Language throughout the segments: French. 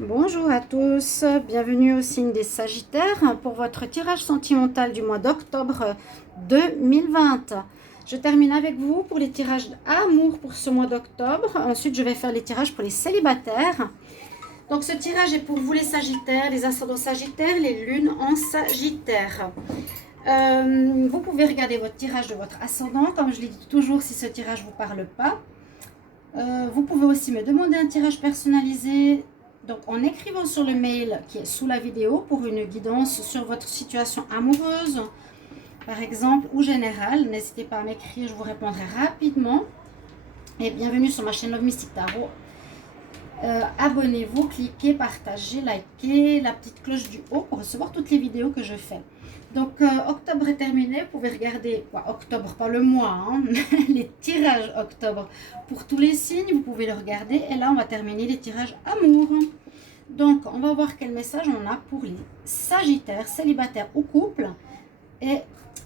Bonjour à tous, bienvenue au signe des Sagittaires pour votre tirage sentimental du mois d'octobre 2020. Je termine avec vous pour les tirages amour pour ce mois d'octobre. Ensuite, je vais faire les tirages pour les célibataires. Donc, ce tirage est pour vous les Sagittaires, les ascendants Sagittaires, les lunes en Sagittaire. Vous pouvez regarder votre tirage de votre ascendant, comme je l'ai dit toujours si ce tirage ne vous parle pas. Vous pouvez aussi me demander un tirage personnalisé. Donc, en écrivant sur le mail qui est sous la vidéo pour une guidance sur votre situation amoureuse, par exemple, ou générale, n'hésitez pas à m'écrire, je vous répondrai rapidement. Et bienvenue sur ma chaîne Love Mystic Tarot. Abonnez-vous, cliquez, partagez, likez la petite cloche du haut pour recevoir toutes les vidéos que je fais. Donc, octobre est terminé. Vous pouvez regarder, octobre, pas le mois, hein, les tirages octobre pour tous les signes. Vous pouvez le regarder. Et là, on va terminer les tirages amour. Donc, on va voir quel message on a pour les Sagittaires, célibataires ou couple. Et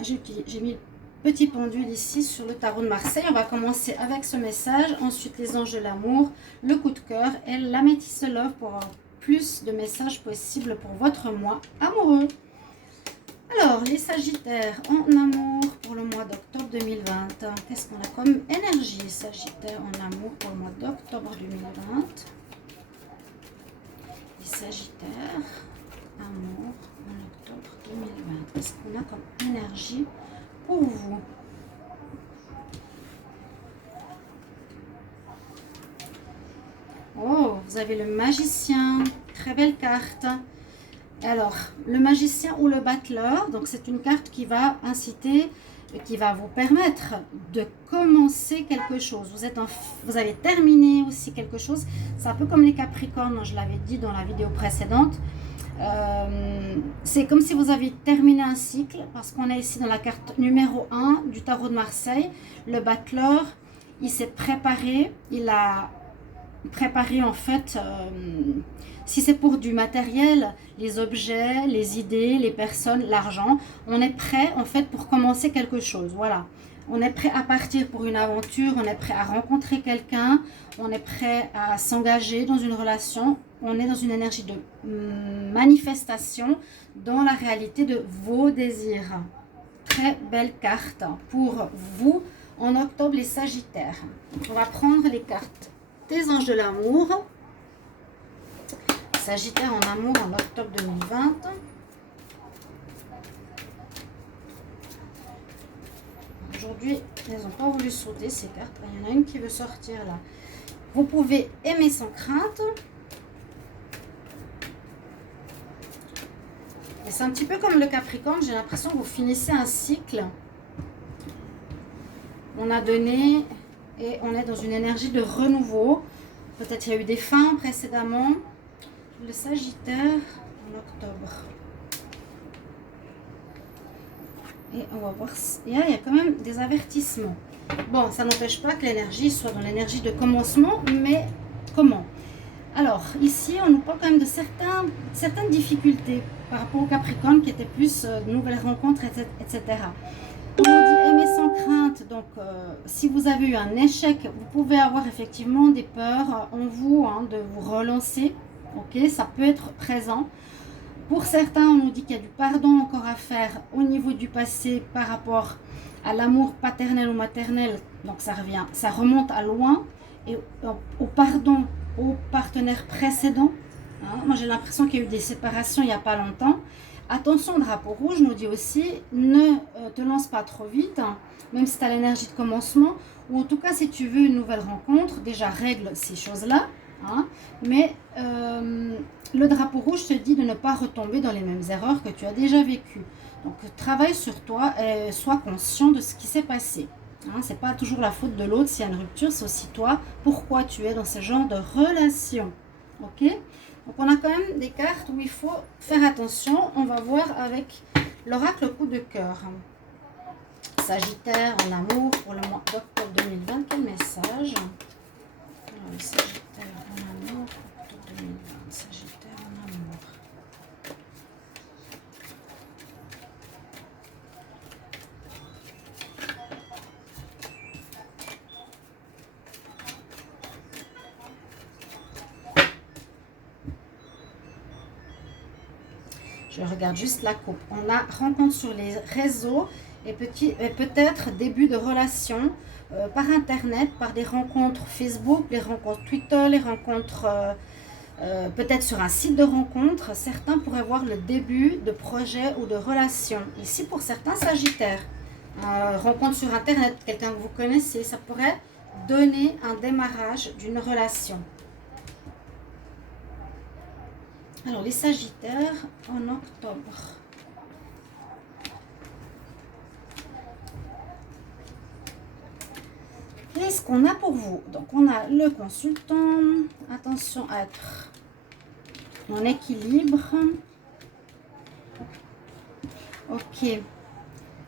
j'ai mis le petit pendule ici sur le tarot de Marseille. On va commencer avec ce message. Ensuite, les anges de l'amour, le coup de cœur et l'améthyste love pour avoir plus de messages possibles pour votre mois amoureux. Alors, les Sagittaires en amour pour le mois d'octobre 2020. Qu'est-ce qu'on a comme énergie, Sagittaires en amour pour le mois d'octobre 2020? Les Sagittaires, amour en octobre 2020. Qu'est-ce qu'on a comme énergie pour vous? Oh, vous avez le magicien. Très belle carte. Alors, le magicien ou le battleur, donc c'est une carte qui va inciter, qui va vous permettre de commencer quelque chose. Vous avez terminé aussi quelque chose. C'est un peu comme les Capricornes, je l'avais dit dans la vidéo précédente. C'est comme si vous avez terminé un cycle, parce qu'on est ici dans la carte numéro 1 du tarot de Marseille. Le battleur, il s'est préparé, il a préparé en fait, si c'est pour du matériel, les objets, les idées, les personnes, l'argent, on est prêt en fait pour commencer quelque chose. Voilà, on est prêt à partir pour une aventure, on est prêt à rencontrer quelqu'un, on est prêt à s'engager dans une relation, on est dans une énergie de manifestation dans la réalité de vos désirs. Très belle carte pour vous en octobre, les Sagittaires. On va prendre les cartes des anges de l'amour. Sagittaire en amour en octobre 2020. Aujourd'hui, elles n'ont pas voulu sauter ces cartes. Il y en a une qui veut sortir là. Vous pouvez aimer sans crainte. Et c'est un petit peu comme le Capricorne. J'ai l'impression que vous finissez un cycle. On a donné et on est dans une énergie de renouveau. Peut-être il y a eu des fins précédemment. Le Sagittaire en octobre. Et on va voir. Il y a quand même des avertissements. Bon, ça n'empêche pas que l'énergie soit dans l'énergie de commencement, mais comment? Alors, ici, on nous parle quand même de certaines difficultés par rapport au Capricorne qui était plus de nouvelles rencontres, etc. On nous dit aimer sans crainte. Donc, si vous avez eu un échec, vous pouvez avoir effectivement des peurs en vous, hein, de vous relancer. Ok, ça peut être présent. Pour certains, on nous dit qu'il y a du pardon encore à faire au niveau du passé par rapport à l'amour paternel ou maternel. Donc, ça remonte à loin. Et au pardon aux partenaires précédents. Hein. Moi, j'ai l'impression qu'il y a eu des séparations il n'y a pas longtemps. Attention, drapeau rouge nous dit aussi, ne te lance pas trop vite, hein, même si tu as l'énergie de commencement, ou en tout cas, si tu veux une nouvelle rencontre, déjà règle ces choses-là. Hein, mais le drapeau rouge te dit de ne pas retomber dans les mêmes erreurs que tu as déjà vécues. Donc, travaille sur toi et sois conscient de ce qui s'est passé. Hein, c'est pas toujours la faute de l'autre s'il y a une rupture, c'est aussi toi, pourquoi tu es dans ce genre de relation. Ok? Donc, on a quand même des cartes où il faut faire attention. On va voir avec l'oracle coup de cœur. Sagittaire en amour pour le mois d'octobre 2020. Quel message? Alors, le Sagittaire en amour, octobre 2020. Sagittaire en amour. Je regarde juste la coupe. On a rencontre sur les réseaux et peut-être début de relation par Internet, par des rencontres Facebook, les rencontres Twitter, les rencontres peut-être sur un site de rencontre. Certains pourraient voir le début de projet ou de relation. Ici, pour certains Sagittaires, rencontre sur Internet, quelqu'un que vous connaissez, ça pourrait donner un démarrage d'une relation. Alors, les Sagittaires en octobre. Qu'est-ce qu'on a pour vous? Donc, on a le consultant. Attention à être en équilibre. Ok.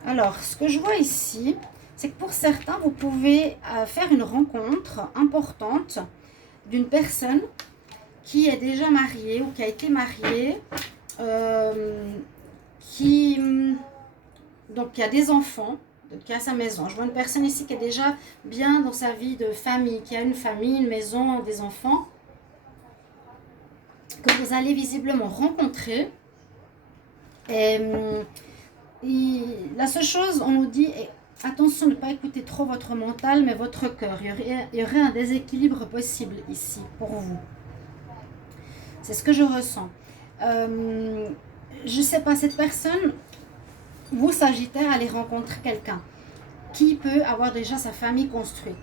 Alors, ce que je vois ici, c'est que pour certains, vous pouvez faire une rencontre importante d'une personne qui est déjà mariée ou qui a été mariée, donc qui a des enfants, qui a sa maison. Je vois une personne ici qui est déjà bien dans sa vie de famille, qui a une famille, une maison, des enfants, que vous allez visiblement rencontrer. Et la seule chose, on nous dit, attention de ne pas écouter trop votre mental, mais votre cœur. Il y aurait un déséquilibre possible ici pour vous. C'est ce que je ressens. Je ne sais pas, cette personne, vous Sagittaire, allez rencontrer quelqu'un qui peut avoir déjà sa famille construite,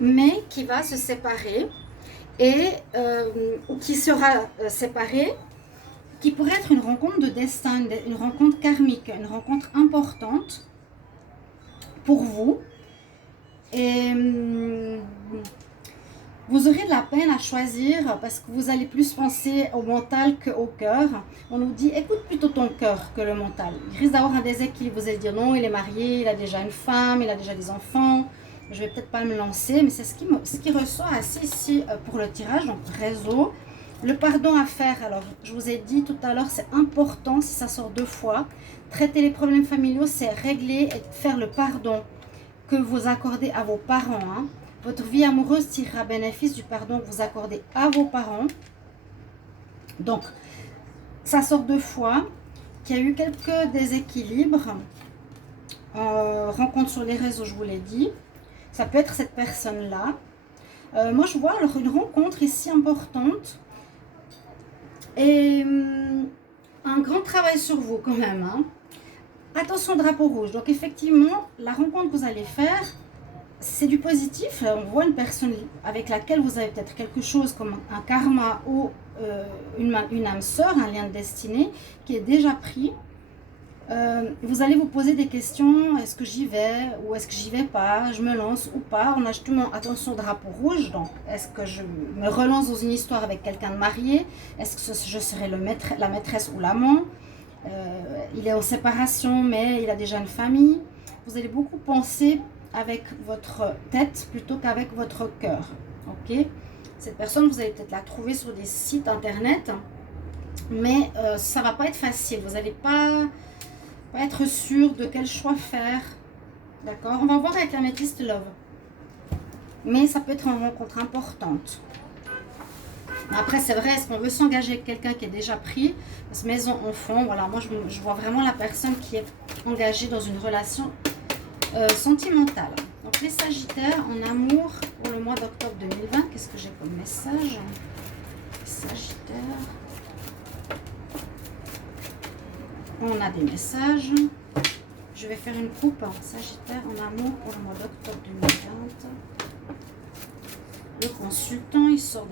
mais qui va se séparer et ou qui sera séparé, qui pourrait être une rencontre de destin, une rencontre karmique, une rencontre importante pour vous. Et vous aurez de la peine à choisir parce que vous allez plus penser au mental qu'au cœur. On nous dit, écoute plutôt ton cœur que le mental. Il risque d'avoir un déséquilibre. Vous allez dire, non, il est marié, il a déjà une femme, il a déjà des enfants. Je vais peut-être pas me lancer, mais c'est ce qui ressort assez ici pour le tirage, donc réseau. Le pardon à faire, alors je vous ai dit tout à l'heure, c'est important si ça sort 2 fois. Traiter les problèmes familiaux, c'est régler et faire le pardon que vous accordez à vos parents. Hein. Votre vie amoureuse tirera bénéfice du pardon que vous accordez à vos parents. Donc, ça sort 2 fois. Qu'il y a eu quelques déséquilibres. Rencontre sur les réseaux, je vous l'ai dit. Ça peut être cette personne-là. Moi, je vois alors une rencontre ici importante. Et un grand travail sur vous quand même. Hein. Attention, drapeau rouge. Donc effectivement, la rencontre que vous allez faire, c'est du positif. On voit une personne avec laquelle vous avez peut-être quelque chose comme un karma ou une âme sœur, un lien de destinée qui est déjà pris. Vous allez vous poser des questions, est-ce que j'y vais ou est-ce que j'y vais pas, je me lance ou pas. On a justement, attention, drapeau rouge, donc est-ce que je me relance dans une histoire avec quelqu'un de marié, est-ce que je serai la maîtresse ou l'amant, il est en séparation mais il a déjà une famille. Vous allez beaucoup penser avec votre tête plutôt qu'avec votre cœur, ok. Cette personne, vous allez peut-être la trouver sur des sites internet, mais ça va pas être facile, vous n'allez pas être sûr de quel choix faire, d'accord. On va voir avec l'améthyste love, mais ça peut être une rencontre importante. Après, c'est vrai, est-ce qu'on veut s'engager avec quelqu'un qui est déjà pris, parce que maison enfant, voilà, moi je vois vraiment la personne qui est engagée dans une relation sentimentale. Donc les Sagittaires en amour pour le mois d'octobre 2020, qu'est-ce que j'ai comme message? Sagittaire, on a des messages. Je vais faire une coupe. Sagittaire en amour pour le mois d'octobre 2020. Le consultant, il sort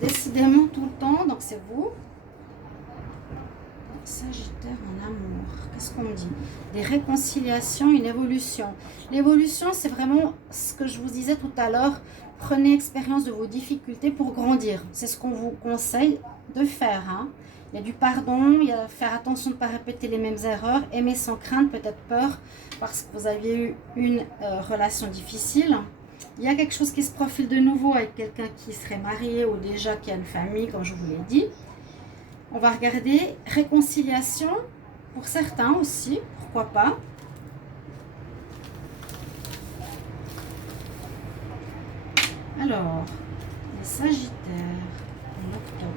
décidément tout le temps, donc c'est vous. Sagittaire en amour, qu'est-ce qu'on me dit? Des réconciliations, une évolution. L'évolution, c'est vraiment ce que je vous disais tout à l'heure. Prenez expérience de vos difficultés pour grandir. C'est ce qu'on vous conseille de faire. Hein. Il y a du pardon, il y a faire attention de ne pas répéter les mêmes erreurs, aimer sans crainte, peut-être peur, parce que vous aviez eu une relation difficile. Il y a quelque chose qui se profile de nouveau avec quelqu'un qui serait marié ou déjà qui a une famille, comme je vous l'ai dit. On va regarder réconciliation pour certains aussi, pourquoi pas. Alors, les Sagittaires en octobre.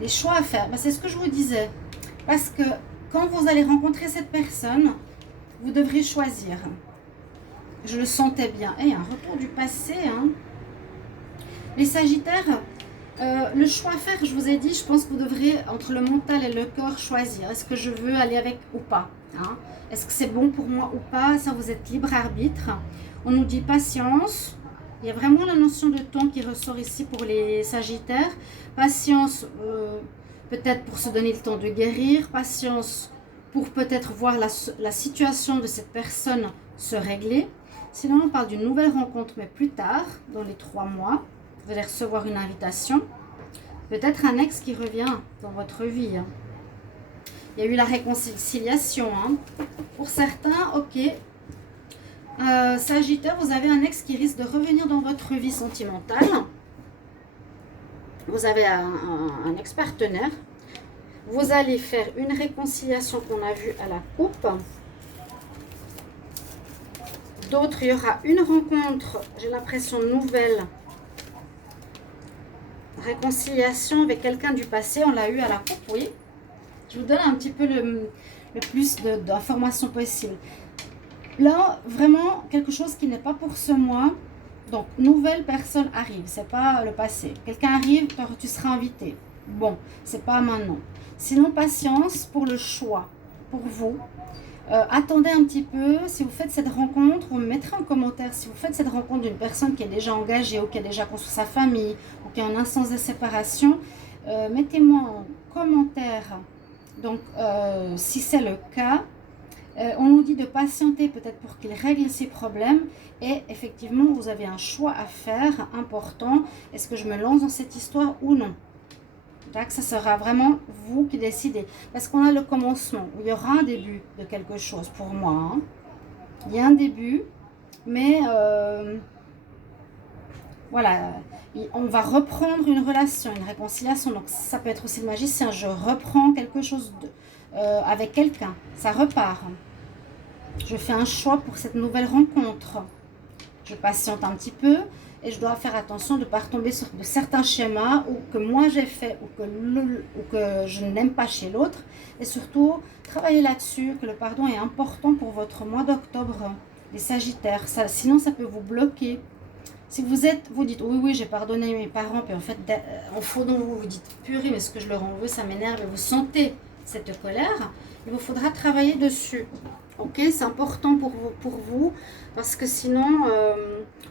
Des choix à faire. Ben, c'est ce que je vous disais. Parce que quand vous allez rencontrer cette personne, vous devrez choisir. Je le sentais bien. Et un retour du passé. Hein. Les Sagittaires, le choix à faire, je vous ai dit, je pense que vous devrez, entre le mental et le corps, choisir. Est-ce que je veux aller avec ou pas, hein? Est-ce que c'est bon pour moi ou pas? Ça, vous êtes libre arbitre. On nous dit patience. Il y a vraiment la notion de temps qui ressort ici pour les Sagittaires. Patience, peut-être pour se donner le temps de guérir. Patience pour peut-être voir la situation de cette personne se régler. Sinon, on parle d'une nouvelle rencontre, mais plus tard, dans les 3 mois. Vous allez recevoir une invitation. Peut-être un ex qui revient dans votre vie. Hein. Il y a eu la réconciliation. Hein. Pour certains, ok. Sagittaire, vous avez un ex qui risque de revenir dans votre vie sentimentale. Vous avez un ex-partenaire. Vous allez faire une réconciliation qu'on a vue à la coupe. D'autres, il y aura une rencontre, j'ai l'impression, nouvelle. Réconciliation avec quelqu'un du passé, on l'a eu à la coupe, oui. Je vous donne un petit peu le plus d'informations possibles. Là, vraiment, quelque chose qui n'est pas pour ce mois. Donc, nouvelle personne arrive, c'est pas le passé. Quelqu'un arrive, tu seras invité. Bon, c'est pas maintenant. Sinon, patience pour le choix, pour vous. Attendez un petit peu, si vous faites cette rencontre, vous me mettrez en commentaire si vous faites cette rencontre d'une personne qui est déjà engagée ou qui a déjà construit sa famille ou qui est en instance de séparation, mettez-moi en commentaire donc si c'est le cas. On nous dit de patienter peut-être pour qu'il règle ses problèmes et effectivement vous avez un choix à faire important, est-ce que je me lance dans cette histoire ou non? Donc, ça sera vraiment vous qui décidez. Parce qu'on a le commencement, où il y aura un début de quelque chose pour moi. Hein. Il y a un début, mais voilà, on va reprendre une relation, une réconciliation. Donc ça peut être aussi le magicien. Je reprends quelque chose avec quelqu'un. Ça repart. Je fais un choix pour cette nouvelle rencontre. Je patiente un petit peu. Et je dois faire attention de ne pas retomber sur de certains schémas ou que moi j'ai fait ou que je n'aime pas chez l'autre. Et surtout, travailler là-dessus, que le pardon est important pour votre mois d'octobre, les Sagittaires. Ça, sinon, ça peut vous bloquer. Si vous dites, oui, oui, j'ai pardonné mes parents, puis en fait, en fond, vous dites, purée, mais ce que je leur en veux, ça m'énerve, et vous sentez cette colère, il vous faudra travailler dessus. Ok, c'est important pour vous parce que sinon,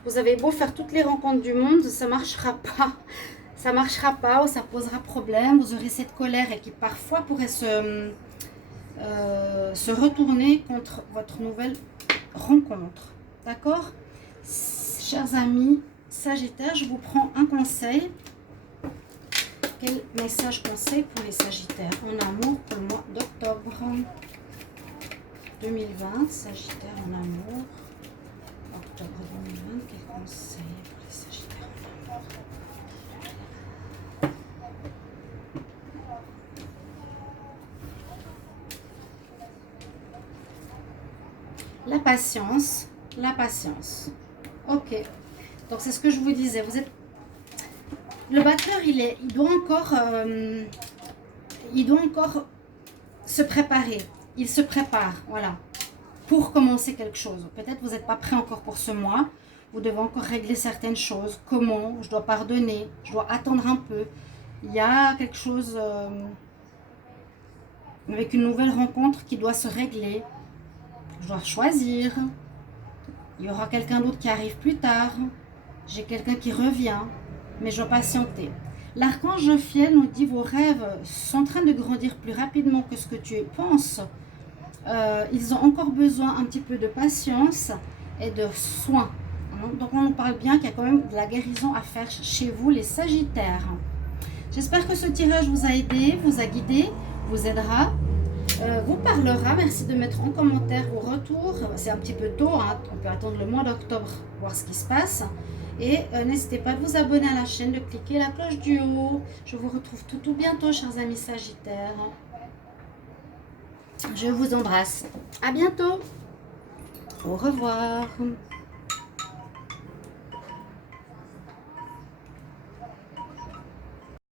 vous avez beau faire toutes les rencontres du monde, ça ne marchera pas. Ça ne marchera pas ou ça posera problème. Vous aurez cette colère et qui parfois pourrait se retourner contre votre nouvelle rencontre. D'accord? Chers amis Sagittaires, je vous prends un conseil. Quel message conseil pour les Sagittaires en amour pour le mois d'octobre 2020, Sagittaire en amour, octobre 2020, quel conseil pour les Sagittaires en amour? La patience, la patience. Ok, donc c'est ce que je vous disais, vous êtes... Le batteur, il doit encore se préparer. Il se prépare, voilà, pour commencer quelque chose. Peut-être vous n'êtes pas prêt encore pour ce mois. Vous devez encore régler certaines choses. Comment? Je dois pardonner. Je dois attendre un peu. Il y a quelque chose avec une nouvelle rencontre qui doit se régler. Je dois choisir. Il y aura quelqu'un d'autre qui arrive plus tard. J'ai quelqu'un qui revient. Mais je dois patienter. L'archange Jophiel nous dit vos rêves sont en train de grandir plus rapidement que ce que tu penses. Ils ont encore besoin un petit peu de patience et de soins. Donc on nous parle bien qu'il y a quand même de la guérison à faire chez vous les Sagittaires. J'espère que ce tirage vous a aidé, vous a guidé, vous aidera, vous parlera. Merci de mettre en commentaire vos retours. C'est un petit peu tôt, hein. On peut attendre le mois d'octobre, voir ce qui se passe. Et n'hésitez pas de vous abonner à la chaîne, de cliquer la cloche du haut. Je vous retrouve tout bientôt, chers amis Sagittaires. Je vous embrasse. À bientôt. Au revoir.